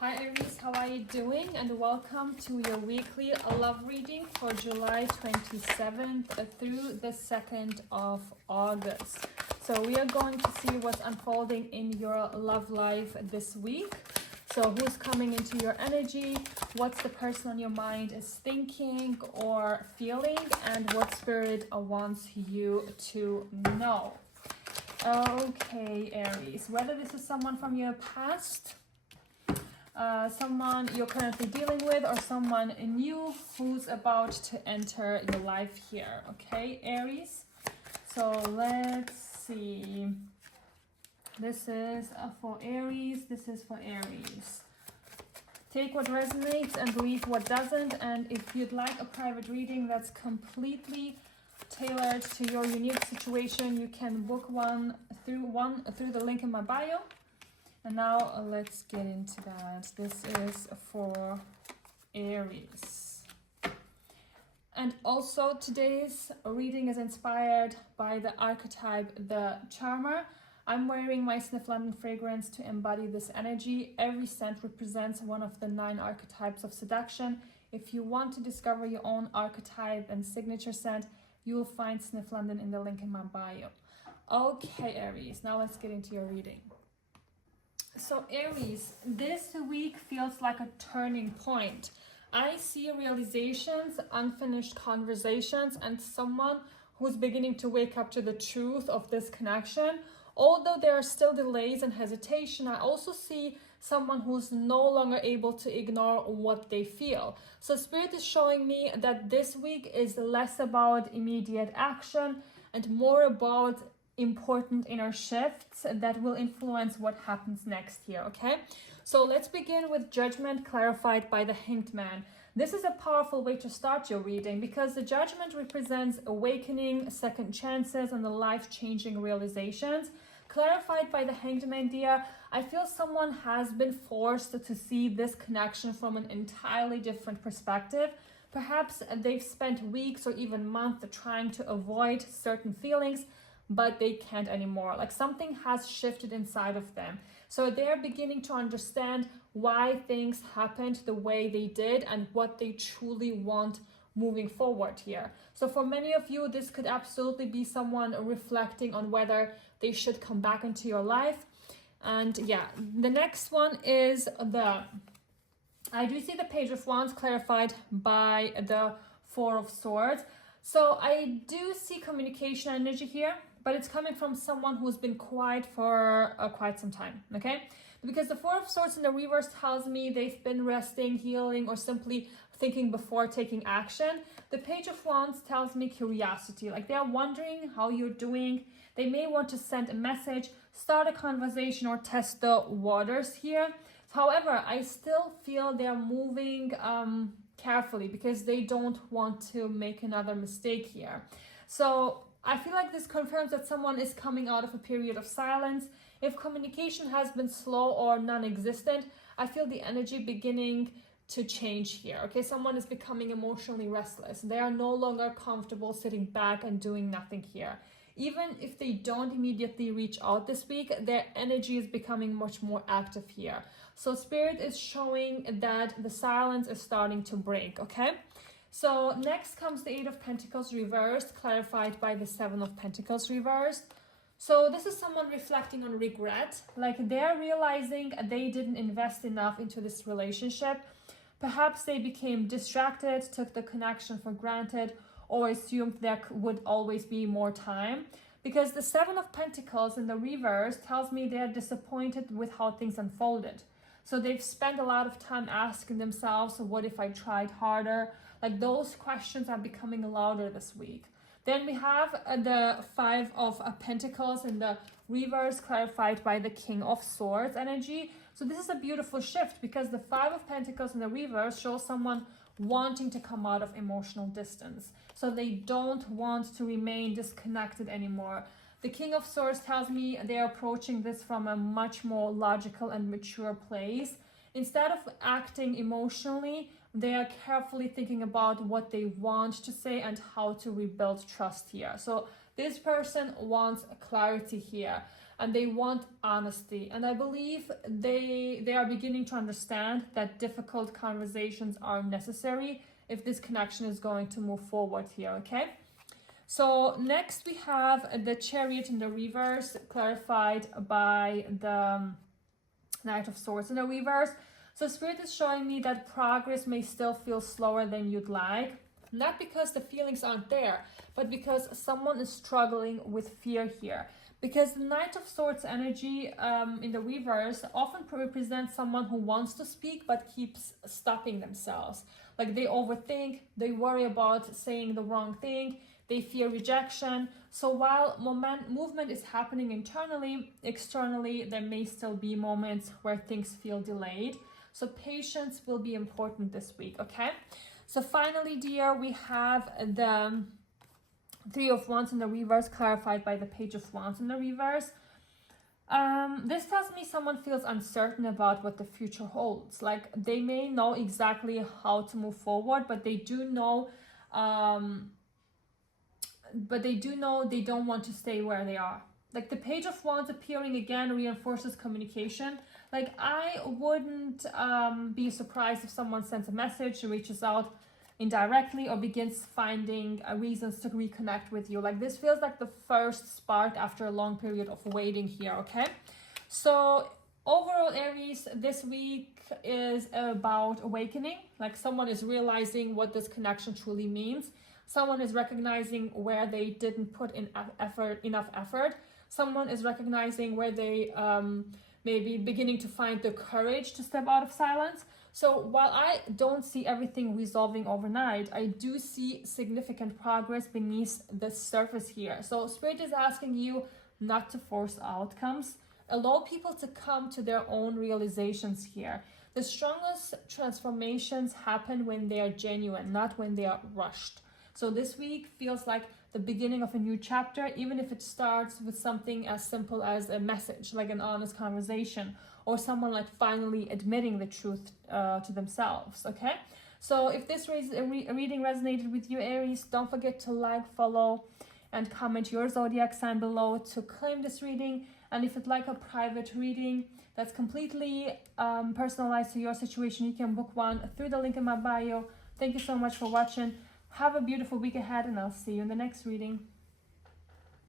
Hi Aries, how are you doing? And welcome to your weekly love reading for July 27th through the 2nd of August. So we are going to see what's unfolding in your love life this week. So who's coming into your energy, what's the person on your mind is thinking or feeling, and what spirit wants you to know. Okay, Aries, whether this is someone from your past, someone you're currently dealing with, or someone new who's about to enter your life here. Okay, Aries. So let's see. This is for Aries. This is for Aries. Take what resonates and leave what doesn't. And if you'd like a private reading that's completely tailored to your unique situation, you can book one through the link in my bio. And now let's get into that. This is for Aries. And also today's reading is inspired by the archetype, the Charmer. I'm wearing my Sniff London fragrance to embody this energy. Every scent represents one of the 9 archetypes of seduction. If you want to discover your own archetype and signature scent, you will find Sniff London in the link in my bio. Okay, Aries, now let's get into your reading. So Aries, this week feels like a turning point. I see realizations, unfinished conversations, and someone who's beginning to wake up to the truth of this connection. Although there are still delays and hesitation, I also see someone who's no longer able to ignore what they feel. So Spirit is showing me that this week is less about immediate action and more about important inner shifts that will influence what happens next here. Okay, so let's begin with Judgment, clarified by the Hanged Man. This is a powerful way to start your reading because the Judgment represents awakening, second chances, and the life-changing realizations. Clarified by the Hanged Man, dear, I feel someone has been forced to see this connection from an entirely different perspective. Perhaps they've spent weeks or even months trying to avoid certain feelings, but they can't anymore. Like something has shifted inside of them. So they're beginning to understand why things happened the way they did and what they truly want moving forward here. So for many of you, this could absolutely be someone reflecting on whether they should come back into your life. And yeah, the next one is I do see the Page of Wands clarified by the Four of Swords. So I do see communication energy here, but it's coming from someone who's been quiet for quite some time, okay? Because the Four of Swords in the reverse tells me they've been resting, healing, or simply thinking before taking action. The Page of Wands tells me curiosity, like they're wondering how you're doing. They may want to send a message, start a conversation, or test the waters here. However, I still feel they're moving carefully because they don't want to make another mistake here. So I feel like this confirms that someone is coming out of a period of silence. If communication has been slow or non-existent, I feel the energy beginning to change here. Okay, someone is becoming emotionally restless. They are no longer comfortable sitting back and doing nothing here. Even if they don't immediately reach out this week, their energy is becoming much more active here. So Spirit is showing that the silence is starting to break, okay? So next comes the Eight of Pentacles reversed, clarified by the Seven of Pentacles reversed. So this is someone reflecting on regret, like they're realizing they didn't invest enough into this relationship. Perhaps they became distracted, took the connection for granted, or assumed there would always be more time. Because the Seven of Pentacles in the reverse tells me they're disappointed with how things unfolded. So they've spent a lot of time asking themselves, what if I tried harder? Like those questions are becoming louder this week. Then we have the Five of Pentacles in the reverse, clarified by the King of Swords energy. So this is a beautiful shift because the Five of Pentacles in the reverse shows someone wanting to come out of emotional distance. So they don't want to remain disconnected anymore. The King of Swords tells me they're approaching this from a much more logical and mature place. Instead of acting emotionally, they are carefully thinking about what they want to say and how to rebuild trust here. So this person wants clarity here. and they want honesty. And I believe they are beginning to understand that difficult conversations are necessary if this connection is going to move forward here, okay? So next we have the Chariot in the reverse, clarified by the Knight of Swords in the reverse. So Spirit is showing me that progress may still feel slower than you'd like, not because the feelings aren't there, but because someone is struggling with fear here. Because the Knight of Swords energy in the reverse often represents someone who wants to speak but keeps stopping themselves. Like they overthink, they worry about saying the wrong thing, they fear rejection. So while movement is happening internally, externally, there may still be moments where things feel delayed. So patience will be important this week, okay? So finally, dear, we have the Three of Wands in the reverse, clarified by the Page of Wands in the reverse. This tells me someone feels uncertain about what the future holds. Like they may know exactly how to move forward, but they do know they don't want to stay where they are. Like the Page of Wands appearing again reinforces communication. Like I wouldn't be surprised if someone sends a message, reaches out indirectly, or begins finding reasons to reconnect with you. Like this feels like the first spark after a long period of waiting here, okay? So overall, Aries, this week is about awakening. Like someone is realizing what this connection truly means. Someone is recognizing where they didn't put in enough effort. Someone is recognizing where they maybe beginning to find the courage to step out of silence. So while I don't see everything resolving overnight, I do see significant progress beneath the surface here. So Spirit is asking you not to force outcomes. Allow people to come to their own realizations here. The strongest transformations happen when they are genuine, not when they are rushed. So this week feels like the beginning of a new chapter, even if it starts with something as simple as a message, like an honest conversation, or someone like finally admitting the truth to themselves, okay? So if this reading resonated with you, Aries, don't forget to like, follow, and comment your zodiac sign below to claim this reading. And if you'd like a private reading that's completely personalized to your situation, you can book one through the link in my bio. Thank you so much for watching. Have a beautiful week ahead, and I'll see you in the next reading.